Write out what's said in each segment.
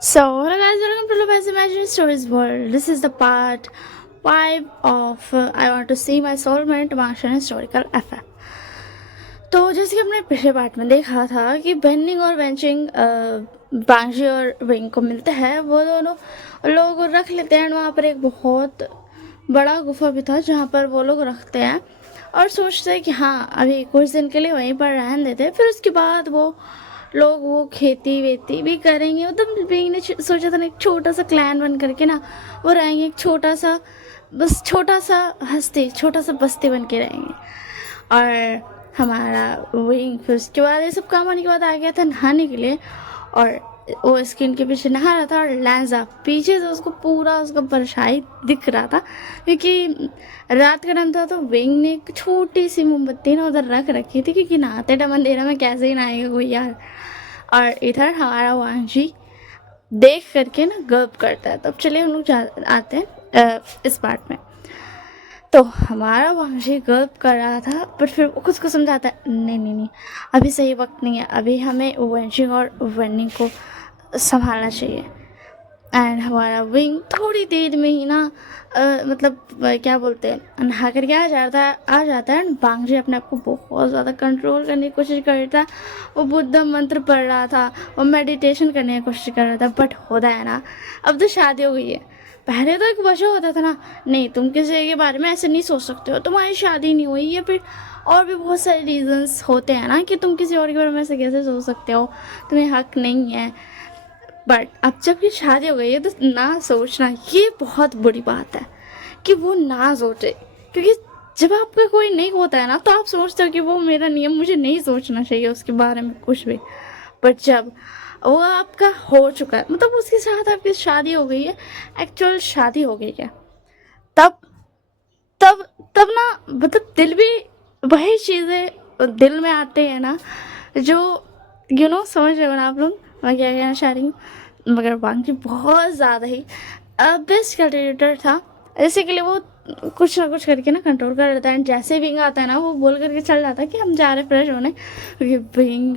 So, hello guys, welcome to Lopez Imaginary Stories World. This is the part 5 of I Want to See My Soulmate Martian Historical FF. तो जैसे कि हमने पिछले part में देखा था कि बेनिंग और बेंचिंग बांजी और विंग को मिलते हैं, वो दोनों लोग रख लेते हैं। वहाँ पर एक बहुत बड़ा गुफा भी था जहाँ पर वो लोग रखते हैं और सोचते हैं कि हाँ अभी कुछ दिन के लिए वहीं पर रहने देते हैं, फिर उसके बाद वो लोग वो खेती वेती भी करेंगे। मतलब विंग ने सोचा था ना, एक छोटा सा क्लैन बन करके ना वो रहेंगे, एक छोटा सा बस छोटा सा हस्ती छोटा सा बस्ती बन के रहेंगे। और हमारा विंग फिर उसके बाद ये सब काम होने के बाद आ गया था नहाने के लिए, और वो स्किन के पीछे नहा रहा था और लैंजा पीछे से उसको पूरा उसका परछाई दिख रहा था, क्योंकि रात का टाइम था। तो विंग ने एक छोटी सी मोमबत्ती ना उधर रख रखी थी, क्योंकि नहाते टाइम अंधेरा में कैसे ही नहाएगा कोई यार। और इधर हमारा वांजी देख करके ना गर्व करता है। तब चलिए हम लोग आते हैं इस पार्ट में। तो हमारा वांशी गर्व कर रहा था, बट फिर वो खुद को समझाता है नहीं नहीं नहीं, अभी सही वक्त नहीं है, अभी हमें वेंचिंग और वेंडिंग को संभालना चाहिए। एंड हमारा विंग थोड़ी देर में ही ना मतलब क्या बोलते हैं नहा करके आ जाता है। एंड बांगजी अपने आप को बहुत ज़्यादा कंट्रोल करने की कोशिश कर रहा था। वो बुद्ध मंत्र पढ़ रहा था, वो मेडिटेशन करने की कोशिश कर रहा था, बट होता है ना, अब तो शादी हो गई है। पहले तो एक वजह होता था ना, नहीं तुम किसी के बारे में ऐसे नहीं सोच सकते हो, तुम्हारी शादी नहीं हुई, या फिर और भी बहुत सारे रीजंस होते हैं ना कि तुम किसी और के बारे में ऐसे कैसे सोच सकते हो, तुम्हें हक नहीं है। बट अब जब ये शादी हो गई है तो ना सोचना ये बहुत बड़ी बात है कि वो ना सोचे, क्योंकि जब आपका कोई नहीं होता है ना तो आप सोचते हो कि वो मेरा नियम, मुझे नहीं सोचना चाहिए उसके बारे में कुछ भी। बट जब वो आपका हो चुका है, मतलब उसके साथ आपकी शादी हो गई है, एक्चुअल शादी हो गई है, तब तब तब ना मतलब दिल भी वही चीज़ें दिल में आते हैं ना, जो समझ रहे हो ना आप लोग मैं क्या कहना चाह रही हूँ। मगर बांकी बहुत ज़्यादा ही बेस्ट कल्टिवेटर था, जैसे के लिए वो कुछ ना कुछ करके ना कंट्रोल कर लेता है। एंड जैसे विंग आता है ना वो बोल करके चल जाता है कि हम जा रहे फ्रेश होने, क्योंकि विंग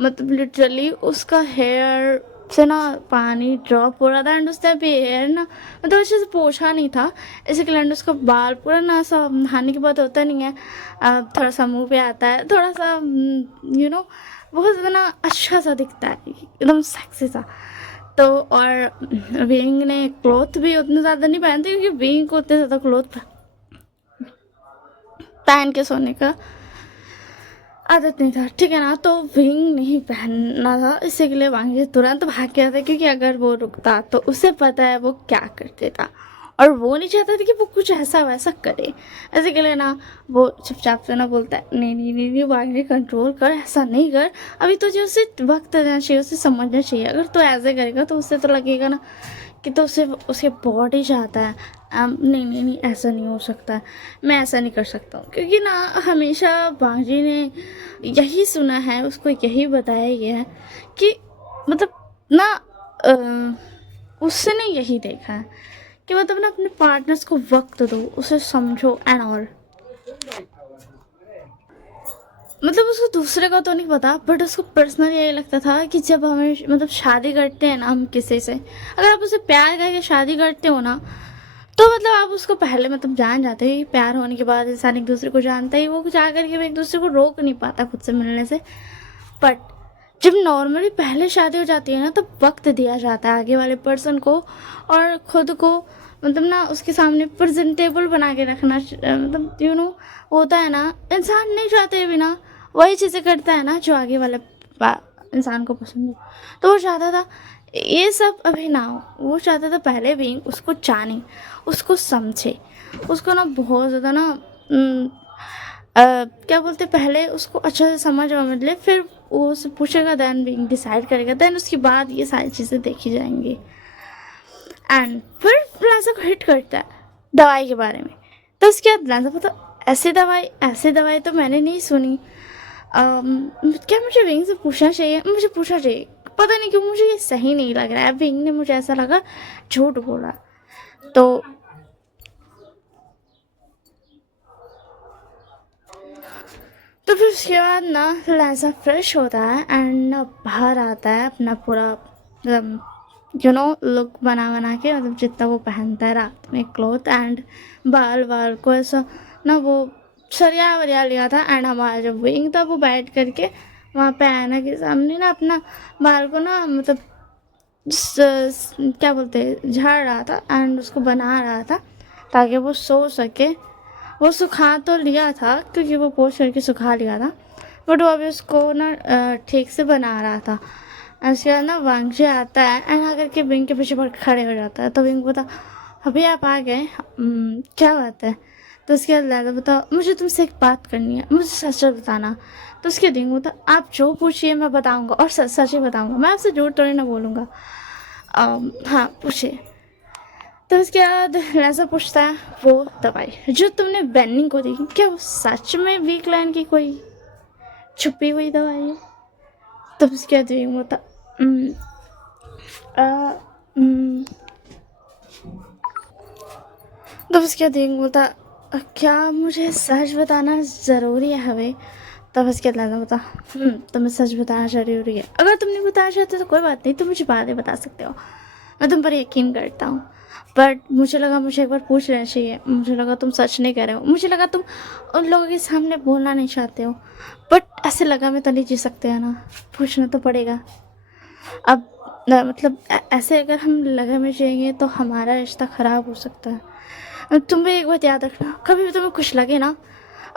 मतलब लिटरली उसका हेयर से ना पानी ड्रॉप हो रहा था। एंड उसने भी हेयर ना मतलब अच्छे से पोछा नहीं था, इसी के लिए उसका बाल पूरा ना सा नहाने के बाद होता नहीं है, थोड़ा सा मुंह पे आता है, थोड़ा सा बहुत ज़्यादा ना अच्छा सा दिखता है, एकदम सेक्सी सा। तो और विंग ने क्लॉथ भी उतने ज़्यादा नहीं पहनते, क्योंकि विंग को उतने ज़्यादा क्लॉथ पहन के सोने का आदत नहीं था, ठीक है ना। तो विंग नहीं पहनना था, इसी के लिए वांगी तुरंत भाग गया था, क्योंकि अगर वो रुकता तो उसे पता है वो क्या कर देता, और वो नहीं चाहता था कि वो कुछ ऐसा वैसा करे। ऐसे के लिए ना वो चुपचाप से ना बोलता है नहीं नहीं नहीं नहीं वांगी कंट्रोल कर, ऐसा नहीं कर, अभी तुझे उसे वक्त देना चाहिए, उसे समझना चाहिए। अगर तू ऐसे करेगा तो उससे तो लगेगा ना कि तो उसे उसके बॉडी चाहता है। नहीं नहीं नहीं ऐसा नहीं हो सकता है, मैं ऐसा नहीं कर सकता हूँ, क्योंकि ना हमेशा बाजी ने यही सुना है, उसको यही बताया गया है कि मतलब ना उससे ने यही देखा है कि मतलब ना अपने पार्टनर्स को वक्त दो, उसे समझो एंड ऑल। मतलब उसको दूसरे का तो नहीं पता, बट उसको पर्सनली यही लगता था कि जब हमें मतलब शादी करते हैं ना हम किसी से, अगर आप उसे प्यार करके शादी करते हो ना, तो मतलब आप उसको पहले मतलब जान जाते हो। प्यार होने के बाद इंसान एक दूसरे को जानता ही, वो जा करके भी एक दूसरे को रोक नहीं पाता खुद से मिलने से। बट जब नॉर्मली पहले शादी हो जाती है ना, तो वक्त दिया जाता है आगे वाले पर्सन को, और खुद को मतलब ना उसके सामने प्रेजेंटेबल बना के रखना, मतलब होता है ना, इंसान नहीं चाहते भी ना वही चीज़ें करता है ना जो आगे वाले इंसान को पसंद हो। तो वो चाहता था ये सब अभी ना हो, वो चाहता था पहले भी उसको जाने, उसको समझे, उसको ना बहुत ज़्यादा ना क्या बोलते पहले उसको अच्छे से समझ और ले, फिर वो उससे पूछेगा, देन भी डिसाइड करेगा, देन उसके बाद ये सारी चीज़ें देखी जाएंगी। एंड फिर लाजा को हिट करता है दवाई के बारे में। तो उसके बाद लाजा पता ऐसी दवाई तो मैंने नहीं सुनी। क्या मुझे विंग से पूछना चाहिए, मुझे पूछना चाहिए, पता नहीं क्यों मुझे ये सही नहीं लग रहा है। विंग ने मुझे ऐसा लगा झूठ बोला। तो तो फिर उसके बाद ना लाजा फ्रेश होता है एंड ना बाहर आता है अपना पूरा लुक बना बना के, मतलब जितना वो पहनता है रात में क्लोथ, एंड बाल वाल को ऐसा ना वो सरिया वरिया लिया था। एंड हमारा जो विंग था वो बैठ करके वहाँ पे आईना के सामने ना अपना बाल को ना मतलब क्या बोलते हैं झाड़ रहा था एंड उसको बना रहा था ताकि वो सो सके। वो सुखा तो लिया था क्योंकि वो पोस्ट करके सुखा लिया था, बट वो अभी उसको ना ठीक से बना रहा था। उसके बाद ना वांगजी आता है एंड आकर के विंग के पीछे पर खड़े हो जाता है। तो विंग बोलता अभी आप आ गए, क्या बात है? तो उसके बाद लाला बताओ मुझे तुमसे एक बात करनी है, मुझे सच सच बताना। तो उसके दिन होता आप जो पूछिए मैं बताऊंगा और सच सच ही बताऊंगा, मैं आपसे झूठ थोड़ी ना बोलूँगा। हाँ पूछिए। तो उसके बाद ऐसा पूछता है वो दवाई जो तुमने बैनिंग को दी, क्या वो सच में वीक लाइन की कोई छुपी हुई दवाई है? तो उसके बाद विंग होता तो उसके बाद विंग बोलता क्या मुझे सच बताना ज़रूरी है हमें? तब उसके बाद बता तुम्हें सच बताना ज़रूरी है। अगर तुम नहीं बताना चाहते तो कोई बात नहीं, तुम मुझे बाद में बता सकते हो, मैं तुम पर यकीन करता हूँ। बट मुझे लगा मुझे एक बार पूछ लेना चाहिए, मुझे लगा तुम सच नहीं कह रहे हो, मुझे लगा तुम उन लोगों के सामने बोलना नहीं चाहते हो, बट ऐसे लगा मैं तो नहीं जी सकते हैं ना, पूछना तो पड़ेगा। अब मतलब ऐसे अगर हम लगे में जाएंगे तो हमारा रिश्ता ख़राब हो सकता है। तुम भी एक बात याद रखना, कभी भी तुम्हें कुछ लगे ना,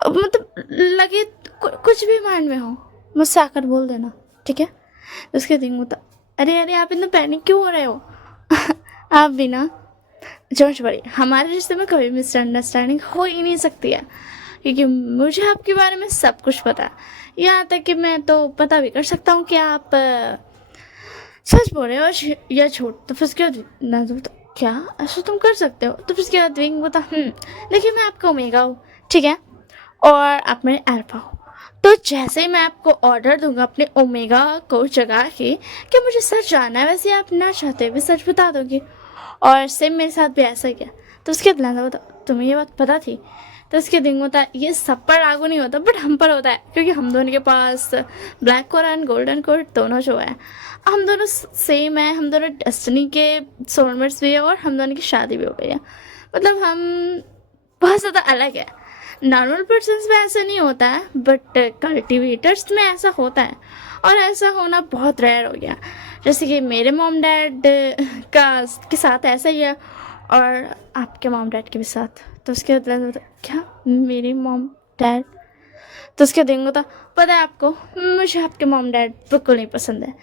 मतलब लगे कुछ भी माइंड में हो, मुझसे आकर बोल देना, ठीक है? उसके दिन होता अरे अरे आप इतना पैनिक क्यों हो रहे हो? आप भी ना समझ पड़ी, हमारे रिश्ते में कभी मिसअंडरस्टैंडिंग हो ही नहीं सकती है, क्योंकि मुझे आपके बारे में सब कुछ पता है। यहाँ तक कि मैं तो पता भी कर सकता हूँ कि आप सच बोल रहे हो या झूठ। तो फिर उसके बाद ना तो क्या ऐसा तुम कर सकते हो? तो फिर उसके बाद विंग बता देखिए मैं आपका ओमेगा हूँ, ठीक है, और आप मेरे अल्फा हो। तो जैसे ही मैं आपको ऑर्डर दूंगा अपने ओमेगा को जगा के कि मुझे सच जानना है, वैसे आप ना चाहते हुए सच बता दोगे। और सेम मेरे साथ भी ऐसा ही किया। तो उसके बाद बता तुम्हें ये बात पता थी? तो उसके दिन होता है ये सब पर लागू नहीं होता बट हम पर होता है, क्योंकि हम दोनों के पास black code and golden code दोनों जो है, हम दोनों सेम है, हम दोनों डेस्टिनी के सोलमेट्स भी है और हम दोनों की शादी भी हो गई है। मतलब हम बहुत ज़्यादा अलग है। नॉर्मल पर्सन्स में ऐसा नहीं होता है बट कल्टिवेटर्स में ऐसा होता है, और ऐसा होना बहुत रेयर हो गया। जैसे कि मेरे मॉम डैड के साथ ऐसा ही है और आपके मॉम डैड के भी साथ। तो उसके बाद क्या मेरी मॉम डैड? तो उसके दिन होता पता है आपको मुझे आपके मॉम डैड बिल्कुल नहीं पसंद है।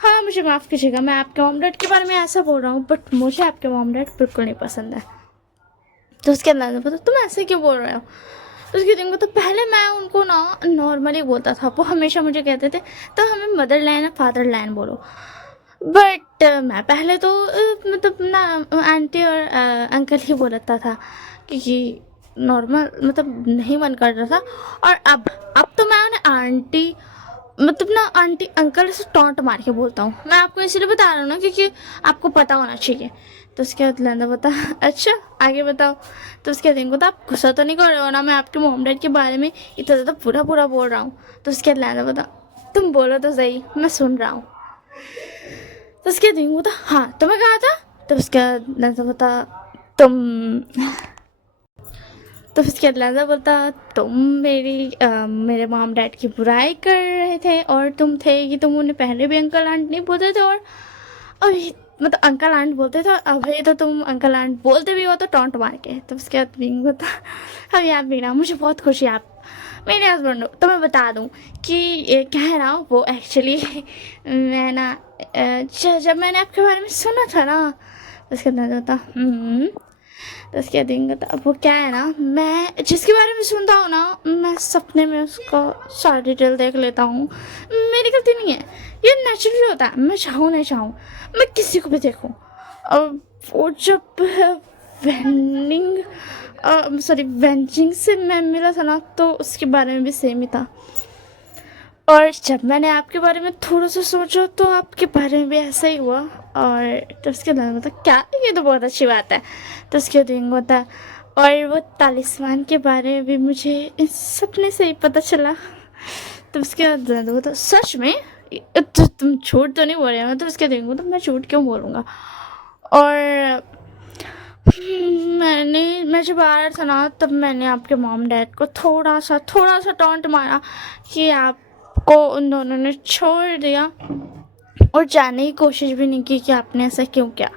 हाँ मुझे माफ़ कीजिएगा, मैं आपके मॉम डैड के बारे में ऐसा बोल रहा हूँ बट मुझे आपके मॉम डैड बिल्कुल नहीं पसंद है। तो उसके अंदर पता तुम ऐसे क्यों बोल रहे हो? तो उसके दिन तो पहले मैं उनको ना नॉर्मली बोलता था, वो हमेशा मुझे कहते थे तो हमें मदर लैन या फादर लैन बोलो। बट मैं पहले तो मतलब ना आंटी और अंकल ही बोलता था, क्योंकि नॉर्मल मतलब नहीं मन कर रहा था। और अब तो मैं उन्हें आंटी मतलब ना आंटी अंकल से टॉन्ट मार के बोलता हूँ। मैं आपको इसलिए बता रहा हूँ ना क्योंकि आपको पता होना चाहिए। तो उसके बाद लंदा बता अच्छा आगे बताओ। तो उसके बाद बता आप गुस्सा तो नहीं कर रहे हो ना, मैं आपके मोम डैड के बारे में इतना ज़्यादा पूरा पूरा बोल रहा हूँ। तो उसके बाद लंदा बता तुम बोलो तो सही, मैं सुन रहा हूँ। तो उसके बाद बता हाँ तुम्हें कहा था। तो उसके बाद लंदा बता तुम तो उसके बाद लंदा बोलता तुम मेरे मॉम डैड की बुराई कर रहे थे और तुम थे कि तुम उन्हें पहले भी अंकल आंट नहीं बोलते थे और अभी मतलब अंकल आंट बोलते थे, अभी तो तुम अंकल आंट बोलते भी हो तो टॉन्ट मार के। तो उसके बाद बिंग होता अभी आप भी ना मुझे बहुत खुशी है आप मेरे हस्बैंड हो। तो मैं बता दूँ कि ये क्या है ना वो एक्चुअली मैं ना जब मैंने आपके बारे में सुना था ना उसके बाद होता तो उसके बाद अब वो क्या है ना मैं जिसके बारे में सुनता हूँ ना मैं सपने में उसका सारी डिटेल देख लेता हूँ। मेरी गलती नहीं है, ये नेचुरली होता है, मैं चाहूँ नहीं चाहूँ मैं किसी को भी देखूँ। और वो जब वेंजिंग से मैं मिला था ना तो उसके बारे में भी सेम ही था। और जब मैंने आपके बारे में थोड़ा सा सोचा तो आपके बारे में भी ऐसा ही हुआ। और तो उसके बाद मतलब क्या ये तो बहुत अच्छी बात है। तो उसके बाद होता और वो तालिस्मान के बारे में भी मुझे इस सपने से ही पता चला। तो उसके बाद वो तो सच में तो तुम झूठ तो नहीं बोल रहे हो? तो उसके देखो तो मैं झूठ क्यों बोलूँगा? और मैं जब आ रहा था ना, तब मैंने आपके मॉम डैड को थोड़ा सा टॉन्ट मारा कि आपको उन दोनों ने छोड़ दिया, और जानने की कोशिश भी नहीं की कि आपने ऐसा क्यों किया।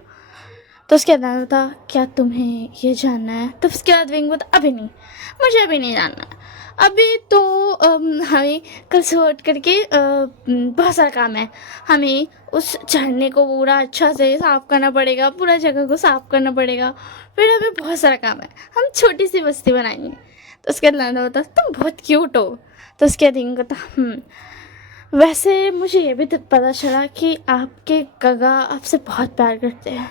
तो उसके बाद था, क्या तुम्हें ये जानना है? तो उसके बाद विंग बोला, अभी नहीं, मुझे अभी नहीं जानना है। अभी तो हमें कल से उठ करके बहुत सारा काम है। हमें उस झरने को पूरा अच्छा से साफ़ करना पड़ेगा, पूरा जगह को साफ़ करना पड़ेगा, फिर हमें बहुत सारा काम है, हम छोटी सी बस्ती बनाएंगे। तो उसके बाद लाना होता, तुम बहुत क्यूट हो। तो उसके बाद विंग होता, वैसे मुझे ये भी तो पता चला कि आपके गगा आपसे बहुत प्यार करते हैं,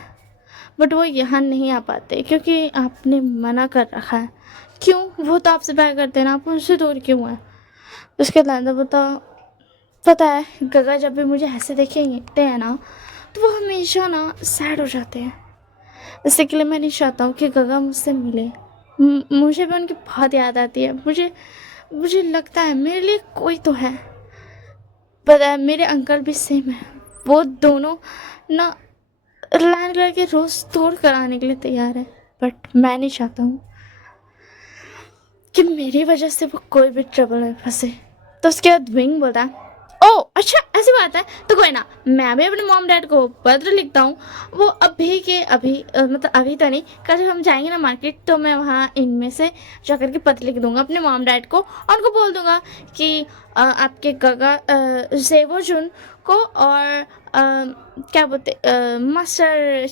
बट वो यहाँ नहीं आ पाते क्योंकि आपने मना कर रखा है। क्यों? वो तो आपसे प्यार करते हैं ना, आप उनसे दूर क्यों हैं? उसके बाद पता है, गगा जब भी मुझे ऐसे देखते हैं ना, तो वो हमेशा ना सैड हो जाते हैं। इसी के लिए मैं नहीं चाहता हूँ कि गगा मुझसे मिले। मुझे भी उनकी बहुत याद आती है। मुझे लगता है मेरे लिए कोई तो है। पता है, मेरे अंकल भी सेम है। वो दोनों ना लैंड करके रोज़ तोड़ कर आने के लिए तैयार है, बट मैं नहीं चाहता हूँ कि मेरी वजह से वो कोई भी ट्रबल में फंसे। तो उसके बाद विंग बोलता, ओ अच्छा ऐसी बात है, तो कोई ना, मैं भी अपने मॉम डैड को पत्र लिखता हूँ। वो अभी के अभी मतलब अभी तो नहीं, कल जब हम जाएंगे ना मार्केट, तो मैं वहाँ इनमें से जा कर के पत्र लिख दूंगा अपने मॉम डैड को, और उनको बोल दूंगा कि आपके गगा जेवो जुन को और क्या बोलते मास्टर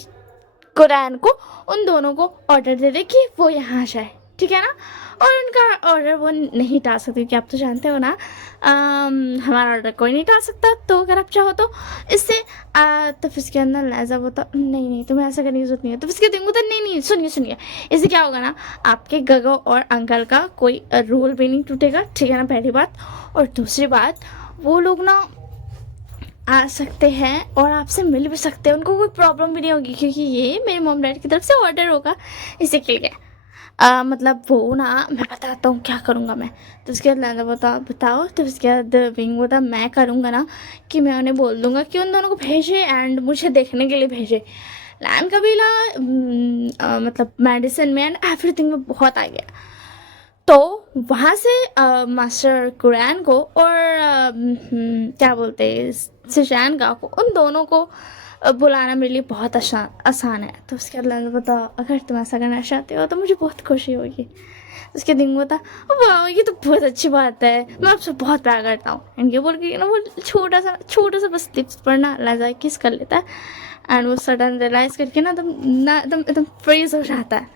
कुरैन को, उन दोनों को ऑर्डर दे दे कि वो यहाँ जाए, ठीक है ना? और उनका ऑर्डर वो नहीं टाल सकती, कि आप तो जानते हो ना, हमारा ऑर्डर कोई नहीं टाल सकता। तो अगर आप चाहो तो इससे तो फिर इसके अंदर लहजा होता, नहीं तुम्हें ऐसा करने की जरूरत नहीं है। तो फिर इसके देंगे तो नहीं, सुनिए, इससे क्या होगा ना, आपके गगो और अंकल का कोई रूल भी नहीं टूटेगा, ठीक है ना, पहली बात। और दूसरी बात, वो लोग ना आ सकते हैं और आपसे मिल भी सकते हैं, उनको कोई प्रॉब्लम भी नहीं होगी, क्योंकि ये मेरे मॉम डैड की तरफ से ऑर्डर होगा। इसी के लिए मतलब वो ना, मैं बताता हूँ क्या करूँगा मैं। तो उसके बाद लैंडा बताओ। तो उसके बाद विंग बोला, मैं करूँगा ना कि मैं उन्हें बोल दूँगा कि उन दोनों को भेजे एंड मुझे देखने के लिए भेजे। लैंड कबीला मतलब मेडिसिन में एंड एवरीथिंग में बहुत आ गया। तो वहाँ से मास्टर कुरैन को और क्या बोलते हैं सिशान गा को, उन दोनों को बुलाना मेरे लिए बहुत आसान है। तो उसके बाद बताओ, अगर तुम ऐसा करना चाहते हो तो मुझे बहुत खुशी होगी। उसके दिन होता, वाह ये तो बहुत अच्छी बात है, मैं आपसे बहुत प्यार करता हूँ। एंड ये बोल के ना, वो छोटा सा बस लिप्स पर ना लाजा किस कर लेता है, एंड वो सडन रियलाइज़ करके ना एकदम फ्रीज हो जाता है।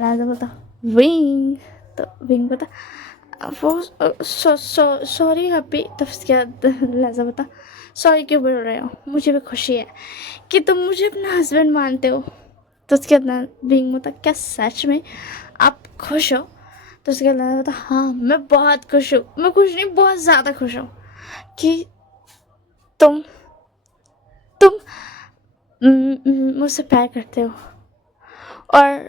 लाजा बोलता, विंग। तो विंग बोलता, वो सॉरी हैप्पी। तो उसके बाद लाजा बोलता, सॉरी क्यों बोल रहे हो, मुझे भी खुशी है कि तुम मुझे अपना हस्बैंड मानते हो। तो उसके बाद विंग बोलता, क्या सच में आप खुश हो? तो उसके बाद बोलता, हाँ मैं बहुत खुश हूँ, मैं खुश नहीं बहुत ज़्यादा खुश हूँ कि तुम मुझसे प्यार करते हो, और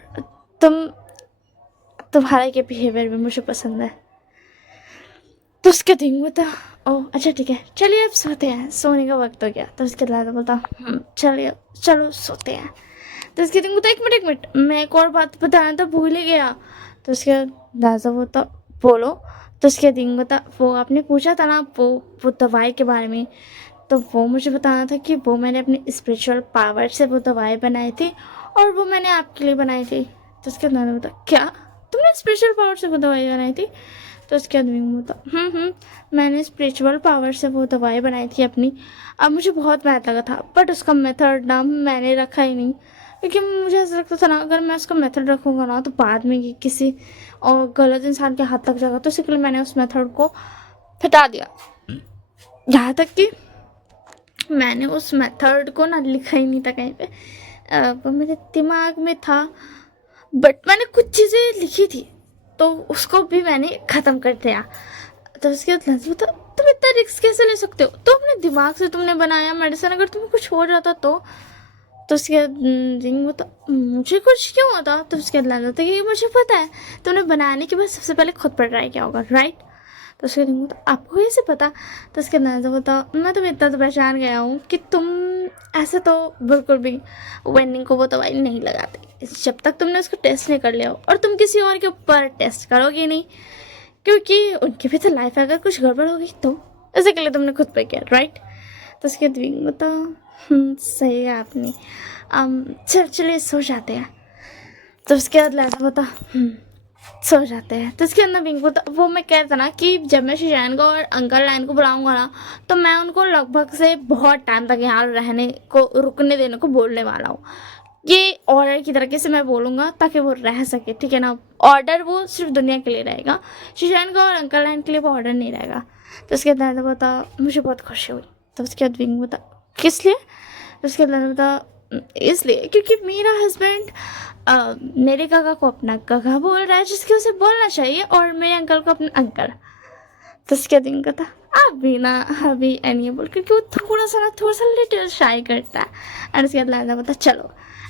तुम्हारा ये बिहेवियर भी मुझे पसंद है। तो उसके दिन बोलता, ओह अच्छा ठीक है, चलिए अब सोते हैं, सोने का वक्त हो गया। तो उसके बाद बोलता, चलिए चलो सोते हैं। तो उसके दिन बोलता, एक मिनट मैं एक और बात बताना था, भूल ही गया। तो उसके दादा बोलता, बोलो। तो उसके दिन बोलता, वो आपने पूछा था ना वो दवाई के बारे में, तो वो मुझे बताना था कि वो मैंने अपने स्पिरिचुअल पावर से वो दवाई बनाई थी, और वो मैंने आपके लिए बनाई थी। तो उसके दादा बोलता, क्या तुमने स्पिरिचुअल पावर से वो दवाई बनाई थी? तो उसके आदमी बोलता, मैंने स्पिरिचुअल पावर से वो दवाई बनाई थी अपनी। अब मुझे बहुत मेहनत लगा था, बट उसका मेथड ना मैंने रखा ही नहीं, क्योंकि मुझे ऐसा लगता था ना, अगर मैं उसका मेथड रखूँगा ना तो बाद में ये किसी और गलत इंसान के हाथ लग जाएगा। तो इसलिए मैंने उस मेथड को हटा दिया। यहाँ तक कि मैंने उस मेथड को ना लिखा ही नहीं था कहीं पे, वो मेरे दिमाग में था, बट मैंने कुछ चीज़ें लिखी थी तो उसको भी मैंने ख़त्म कर दिया। तो उसके बाद लंच तो तुम इतना रिस्क कैसे ले सकते हो? तो अपने दिमाग से तुमने बनाया मेडिसिन, अगर तुम्हें कुछ हो जाता तो उसके बाद रिंग तो मुझे कुछ क्यों होता? तो उसके बाद लंच कि मुझे पता है तुमने बनाने के बाद सबसे पहले खुद पर ट्राई किया होगा, राइट? तो उसके दिन तो आपको कैसे पता? तो उसके अंदर बोलता मैं तुम्हें इतना तो पहचान गया हूँ कि तुम ऐसे तो बिल्कुल भी वेंडिंग को वो दवाई नहीं लगाते जब तक तुमने उसको टेस्ट नहीं कर लिया हो, और तुम किसी और के ऊपर टेस्ट करोगे नहीं, क्योंकि उनकी भी तो लाइफ है, अगर कुछ गड़बड़ होगी तो ऐसे के लिए तुमने खुद पे किया, राइट? तो उसके द्विंग बता सही है आपने, चलिए सो जाते हैं। तो उसके बाद लाइजा बता सो जाते हैं। तो इसके अंदर विंग बता वो मैं कह रहा था ना कि जब मैं शिशान को और अंकल लाइन को बुलाऊंगा ना, तो मैं उनको लगभग से बहुत टाइम तक यहाँ रहने को रुकने देने को बोलने वाला हूँ। ये ऑर्डर की तरीके से मैं बोलूँगा ताकि वो रह सके, ठीक है ना? ऑर्डर वो सिर्फ दुनिया के लिए रहेगा, शिशान का और अंकल लाइन के लिए वो ऑर्डर नहीं रहेगा। तो उसके बाद बता मुझे बहुत खुशी हुई। तो उसके बाद विंग बता किस लिए? तो उसके बाद बता इसलिए क्योंकि मेरा हस्बैंड मेरे काका को अपना काका बोल रहा है, जिसके उसे बोलना चाहिए, और मेरे अंकल को अपना अंकल। तो उसके दिन का था आप भी ना अभी एनी बोल, क्योंकि वो थोड़ा सा लिटिल शाई करता है। और उसके बाद लाइजा बता चलो,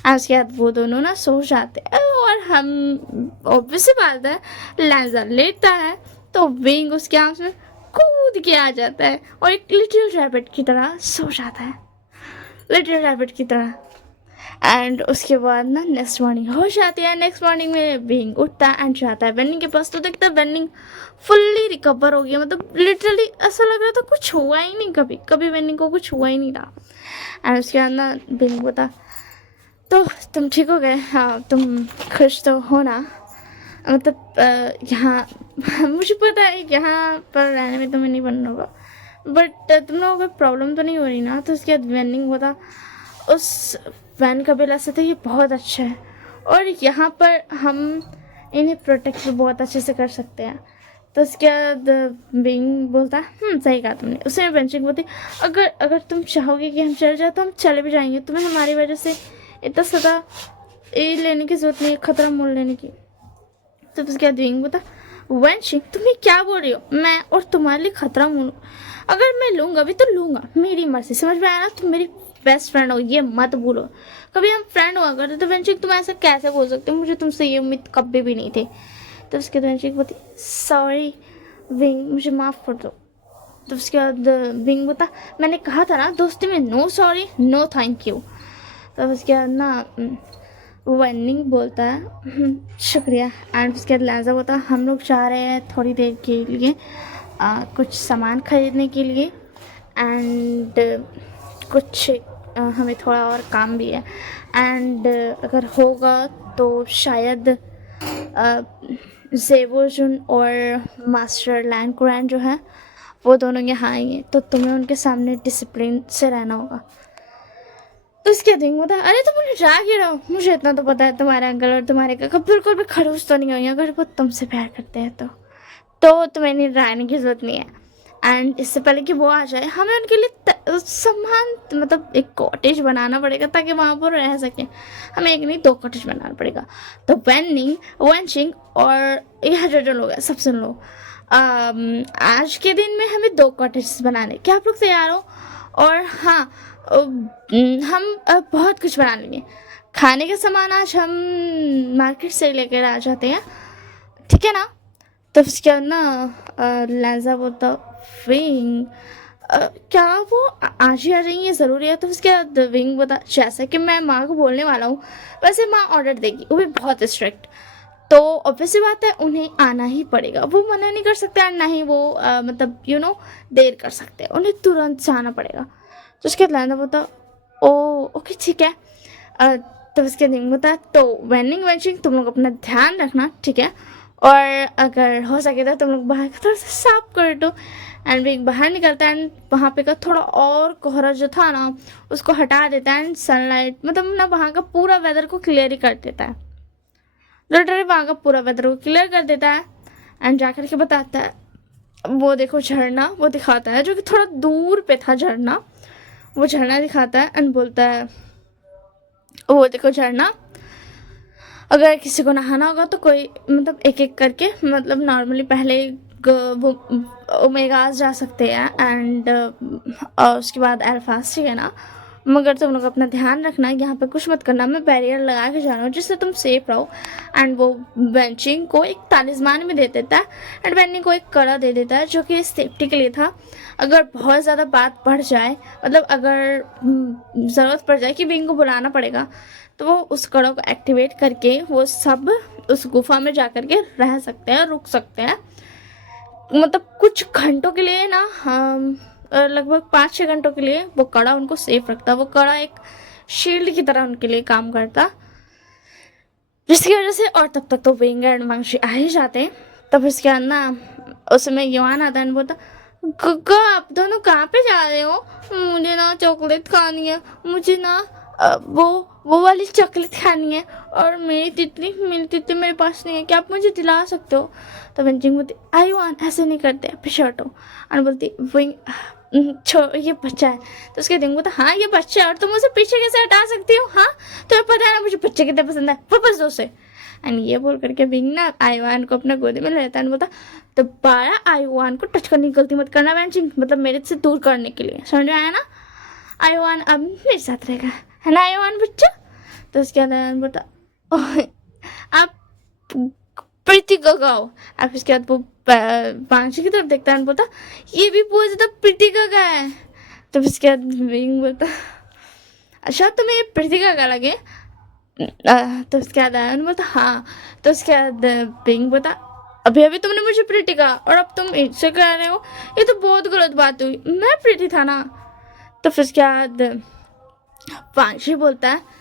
और उसके बाद वो दोनों ना सो जाते हैं, और हम ऑब्वियस बात है लाइजा लेटता है तो विंग उसके आँख में कूद के आ जाता है और एक लिटिल रैबिट की तरह सो जाता है, लिटिल रैबिट की तरह। एंड उसके बाद ना नेक्स्ट मॉर्निंग हो जाती है। नेक्स्ट मॉर्निंग में बीइंग उठता है एंड जाता है वेनिंग के पास, तो देखता है वेनिंग फुल्ली रिकवर हो गया, मतलब लिटरली ऐसा लग रहा था कुछ हुआ ही नहीं, कभी वेनिंग को कुछ हुआ ही नहीं था। एंड उसके बाद ना बीइंग बता तो तुम ठीक हो गए? हाँ तुम खुश तो हो ना? मतलब यहाँ मुझे पता है यहाँ पर रहने में तुम्हें नहीं बनना होगा, बट तुम लोगों को प्रॉब्लम तो नहीं हो रही ना? तो उसके बाद वेनिंग बता उस वैन का बिल ऐसा था ये बहुत अच्छा है, और यहाँ पर हम इन्हें प्रोटेक्ट बहुत अच्छे से कर सकते हैं। तो उसके बाद बिंग बोलता है सही कहा तुमने। उसने बेंचिंग बोलती अगर तुम चाहोगे कि हम चले जाए तो हम चले भी जाएंगे, तुम्हें हमारी वजह से इतना सदा ये लेने की जरूरत नहीं है, खतरा मोल लेने की। तो उसके बाद बिंग बोलता वेंशिंग तुम ये क्या बोल रही हो? मैं और तुम्हारे लिए खतरा मोल, अगर मैं लूँगा भी तो लूँगा मेरी मर्जी, समझ में आया ना? तुम मेरी बेस्ट फ्रेंड हो ये मत भूलो, कभी हम फ्रेंड हुआ करते। तो वेंशिक तुम ऐसा कैसे बोल सकते हो? मुझे तुमसे ये उम्मीद कभी भी नहीं थी। तो उसके बाद वेंशिक बोलती सॉरी विंग मुझे माफ़ कर दो। तो उसके बाद विंग बोता मैंने कहा था ना दोस्ती में no sorry no thank you. तो उसके बाद ना वेनिंग बोलता है शुक्रिया। एंड उसके बाद लाइजा बोलता हम लोग जा रहे हैं थोड़ी देर के लिए कुछ सामान खरीदने के लिए, एंड कुछ हमें थोड़ा और काम भी है, एंड अगर होगा तो शायद जेबोजुन और मास्टर लैंड जो है वो दोनों यहाँ आएंगे, तो तुम्हें उनके सामने डिसिप्लिन से रहना होगा। तो उसके दिन होता है अरे तुम मुझे जा क्यों रहो? मुझे इतना तो पता है तुम्हारे अंकल और तुम्हारे काका बिल्कुल भी खड़ूस तो नहीं होंगे, अगर वो तुमसे प्यार करते हैं तो तुम्हें नहीं रहने की जरूरत नहीं है। एंड इससे पहले कि वो आ जाए हमें उनके लिए सामान मतलब एक कॉटेज बनाना पड़ेगा ताकि वहाँ पर रह सकें। हमें एक नहीं 2 कॉटेज बनाना पड़ेगा। तो वेंशिंग और यह जो लोग हैं सब सुन लो, आज के दिन में हमें 2 कॉटेज बनाने, क्या आप लोग तैयार हो? और हाँ हम बहुत कुछ बना लेंगे, खाने का सामान आज हम मार्केट से लेकर आ जाते हैं, ठीक है ना? तो उसके बाद ना लाइजा बोलता विंग क्या वो आज ही आ जाएंगे ज़रूरी है? तो उसके बाद विंग बता जैसा कि मैं माँ को बोलने वाला हूँ वैसे माँ ऑर्डर देगी, वो भी बहुत स्ट्रिक्ट, तो ऑब्वियसली बात है उन्हें आना ही पड़ेगा, वो मना नहीं कर सकते और ना ही वो मतलब देर कर सकते हैं, उन्हें तुरंत जाना पड़ेगा। तो उसके बाद लाइजा बोलता ओ ओके ठीक है। तो उसके दिन बता तो वेंशिंग तुम लोग अपना ध्यान रखना, ठीक है? और अगर हो सके तो तुम लोग बाहर का थोड़ा सा साफ कर दो। एंड विंग बाहर निकलता है एंड वहाँ पे का थोड़ा और कोहरा जो था ना उसको हटा देता है, एंड सनलाइट मतलब ना वहाँ का पूरा वेदर को क्लियर ही कर देता है, लिटरली वहाँ का पूरा वेदर को क्लियर कर देता है। एंड जाकर के बताता है वो देखो झरना, वो दिखाता है जो कि थोड़ा दूर पे था झरना, वो झरना दिखाता है एंड बोलता है वो देखो झरना, अगर किसी को नहाना होगा तो कोई मतलब एक एक करके मतलब नॉर्मली पहले वो ओमेगास जा सकते हैं एंड उसके बाद अल्फास, ठीक है ना? मगर तुम लोग अपना ध्यान रखना, यहाँ पे कुछ मत करना, मैं बैरियर लगा के जा रहा हूँ जिससे तुम सेफ रहो। एंड वो बेंचिंग को एक तालिस्मान भी दे देता है एंड बेंचिंग को एक कड़ा दे देता है जो कि सेफ्टी के लिए था। अगर बहुत ज़्यादा बात बढ़ जाए, मतलब अगर ज़रूरत पड़ जाए कि विंग को बुलाना पड़ेगा, तो वो उस कड़ा को एक्टिवेट करके वो सब उस गुफा में जा कर के रह सकते हैं, रुक सकते हैं। मतलब कुछ घंटों के लिए ना, हम लगभग 5-6 घंटों के लिए वो कड़ा उनको सेफ रखता। वो कड़ा एक शील्ड की तरह उनके लिए काम करता, जिसकी वजह से, और तब तक तो विंग एंड वांगशी आ ही जाते। तब इसके बाद ना उसमें युवान आता है, बोलता कक्का आप दोनों कहाँ पे जा रहे हो? मुझे ना चॉकलेट खानी है, मुझे ना वो वाली चॉकलेट खानी है, और मेरी तितली मेरे पास नहीं है, क्या आप मुझे दिला सकते हो? तो वेंजिंग बोलती आई वान ऐसे नहीं करते, पीछे हटो। और बोलती विंग ये बच्चा है। तो उसके दिन बोलता हाँ ये बच्चा है और तुम उसे पीछे कैसे हटा सकती हो? हाँ तुम्हें पता है ना मुझे बच्चे कितने पसंद है, वापस दो उसे। एंड ये बोल करके विंग ना आईवान को अपना गोदी में लेता है, बोलता दोबारा आईवान को टच करने की गलती मत करना वेंजिंग, मतलब मेरे से दूर करने के लिए, समझ में आया ना? आईवान अब मेरे साथ रहेगा, है ना आईवान बच्चा? तो उसके अंदर बोलता आप प्रीति को गाओ। अब इसके बाद वो वांगशी की तरफ देखता है, बोलता ये भी बहुत ज्यादा प्रीति का है। तो इसके बाद विंग बोलता अच्छा तुम्हें ये प्रीति का लगे? तो उसके बाद आयन बोलता हाँ। तो उसके बाद विंग बोलता अभी अभी तुमने मुझे प्रीति कहा और अब तुम इससे कह रहे हो, ये तो बहुत गलत बात हुई, मैं प्रीति था ना। तो फिर उसके बाद वांगशी बोलता है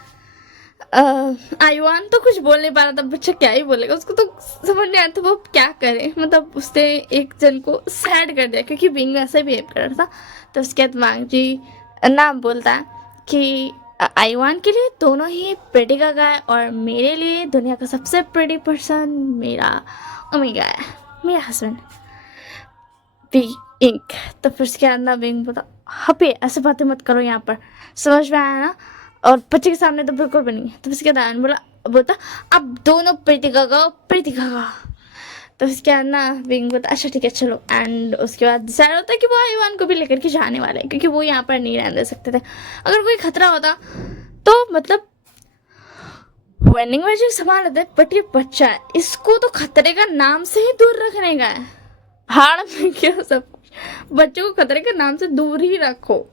आयुआन तो कुछ बोल नहीं पा रहा था, बच्चा क्या ही बोलेगा, उसको तो समझ नहीं आया था वो क्या करे। मतलब उसने एक जन को सैड कर दिया क्योंकि विंग वैसे बिहेव कर रहा था। तो उसके बाद वांगजी नाम बोलता है कि आयुआन के लिए दोनों ही प्रेटी का है और मेरे लिए दुनिया का सबसे प्रेटी पर्सन मेरा ओमेगा है, मेरा हस्बैंड इंक। तो फिर उसके बाद ना विंग बोलता हपे ऐसे बातें मत करो यहाँ पर, समझ में आया ना? और बच्चे के सामने तो बिल्कुल भी नहीं है। तो उसके बाद बोलता अब दोनों प्रीति का गाओ। तो उसके बाद ना विंग बोलता अच्छा ठीक है चलो। एंड उसके बाद डिसाइड होता है कि वो आईवान को भी लेकर के जाने वाले हैं क्योंकि वो यहाँ पर नहीं रहने दे सकते थे। अगर कोई खतरा होता तो मतलब वेंडिंग मैजिक संभाल लेते, बट ये बच्चा है, इसको तो खतरे का नाम से ही दूर रखने का है। भाड़ में क्या सब कुछ, बच्चों को खतरे के नाम से दूर ही रखो।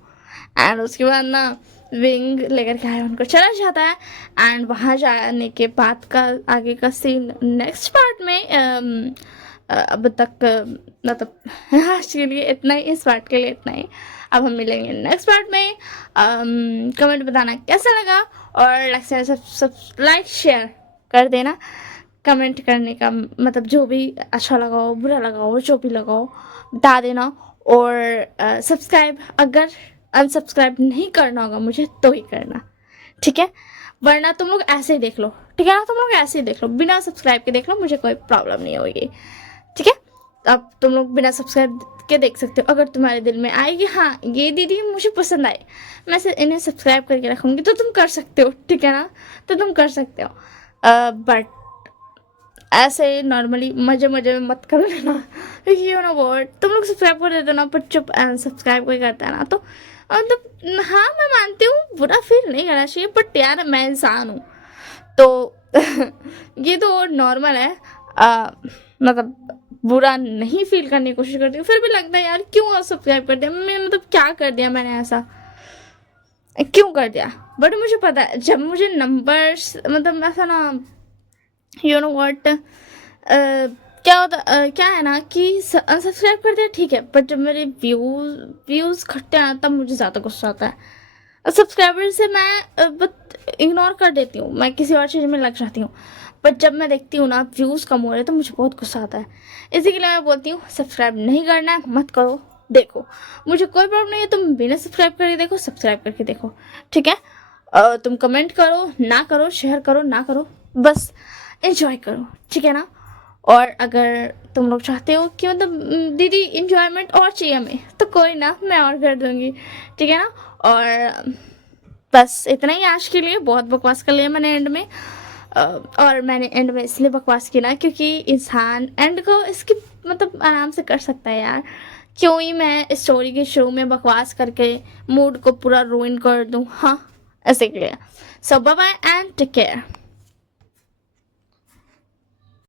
एंड उसके बाद ना विंग लेकर के आया उनको चला जाता है। एंड वहाँ जाने के बाद का आगे का सीन नेक्स्ट पार्ट में अब तक मतलब आज के लिए इतना ही, इस पार्ट के लिए इतना ही। अब हम मिलेंगे नेक्स्ट पार्ट में। कमेंट बताना कैसा लगा और लाइक शेयर कर देना। कमेंट करने का मतलब जो भी अच्छा लगा हो, बुरा लगा हो, जो भी लगा हो बता देना। और सब्सक्राइब अगर अनसब्सक्राइब नहीं करना होगा मुझे तो ही करना, ठीक है? वरना तुम लोग ऐसे ही देख लो, ठीक है ना? तुम लोग ऐसे ही देख लो, बिना सब्सक्राइब के देख लो, मुझे कोई प्रॉब्लम नहीं होगी, ठीक है? अब तुम लोग बिना सब्सक्राइब के देख सकते हो। अगर तुम्हारे दिल में आएगी हाँ ये दीदी मुझे पसंद आई, मैं इन्हें सब्सक्राइब करके रखूँगी, तो तुम कर सकते हो, ठीक है ना? तो तुम कर सकते हो, बट ऐसे नॉर्मली मजे में मत कर लेना क्योंकि यू नो व्हाट, तुम लोग सब्सक्राइब कर देते हो ना, पर चुप सब्सक्राइब कोई करता है ना तो मतलब हाँ मैं मानती हूँ बुरा फील नहीं करना चाहिए, बट यार मैं इंसान हूँ तो ये तो नॉर्मल है। मतलब बुरा नहीं फील करने की कोशिश करती हूँ, फिर भी लगता है यार क्यों सब्सक्राइब कर दिया, मैं मतलब क्या कर दिया मैंने, ऐसा क्यों कर दिया? बट मुझे पता है जब मुझे नंबर्स मतलब ऐसा ना यू नो व्हाट क्या होता क्या है ना कि सब्सक्राइब कर दिया ठीक है, बट जब मेरे व्यूज़ घटते हैं तब मुझे ज़्यादा गुस्सा आता है। सब्सक्राइबर से मैं इग्नोर कर देती हूँ, मैं किसी और चीज़ में लग जाती हूँ, बट जब मैं देखती हूँ ना व्यूज़ कम हो रहे तो मुझे बहुत गुस्सा आता है। इसी के लिए मैं बोलती हूँ सब्सक्राइब नहीं करना है मत करो, देखो मुझे कोई प्रॉब्लम नहीं है, तुम बिना सब्सक्राइब करके देखो, सब्सक्राइब करके देखो, ठीक है? तुम कमेंट करो ना करो, शेयर करो ना करो, बस एंजॉय करो, ठीक है ना? और अगर तुम लोग चाहते हो कि मतलब दीदी इंजॉयमेंट और चाहिए हमें, तो कोई ना मैं और कर दूँगी, ठीक है ना? और बस इतना ही आज के लिए, बहुत बकवास कर लिया मैंने एंड में। और मैंने एंड में इसलिए बकवास की ना क्योंकि इंसान एंड को इसकी मतलब आराम से कर सकता है यार, क्यों ही मैं स्टोरी के शो में बकवास करके मूड को पूरा रूइन कर दूँ, हाँ ऐसे के लिए। So bye bye and take care.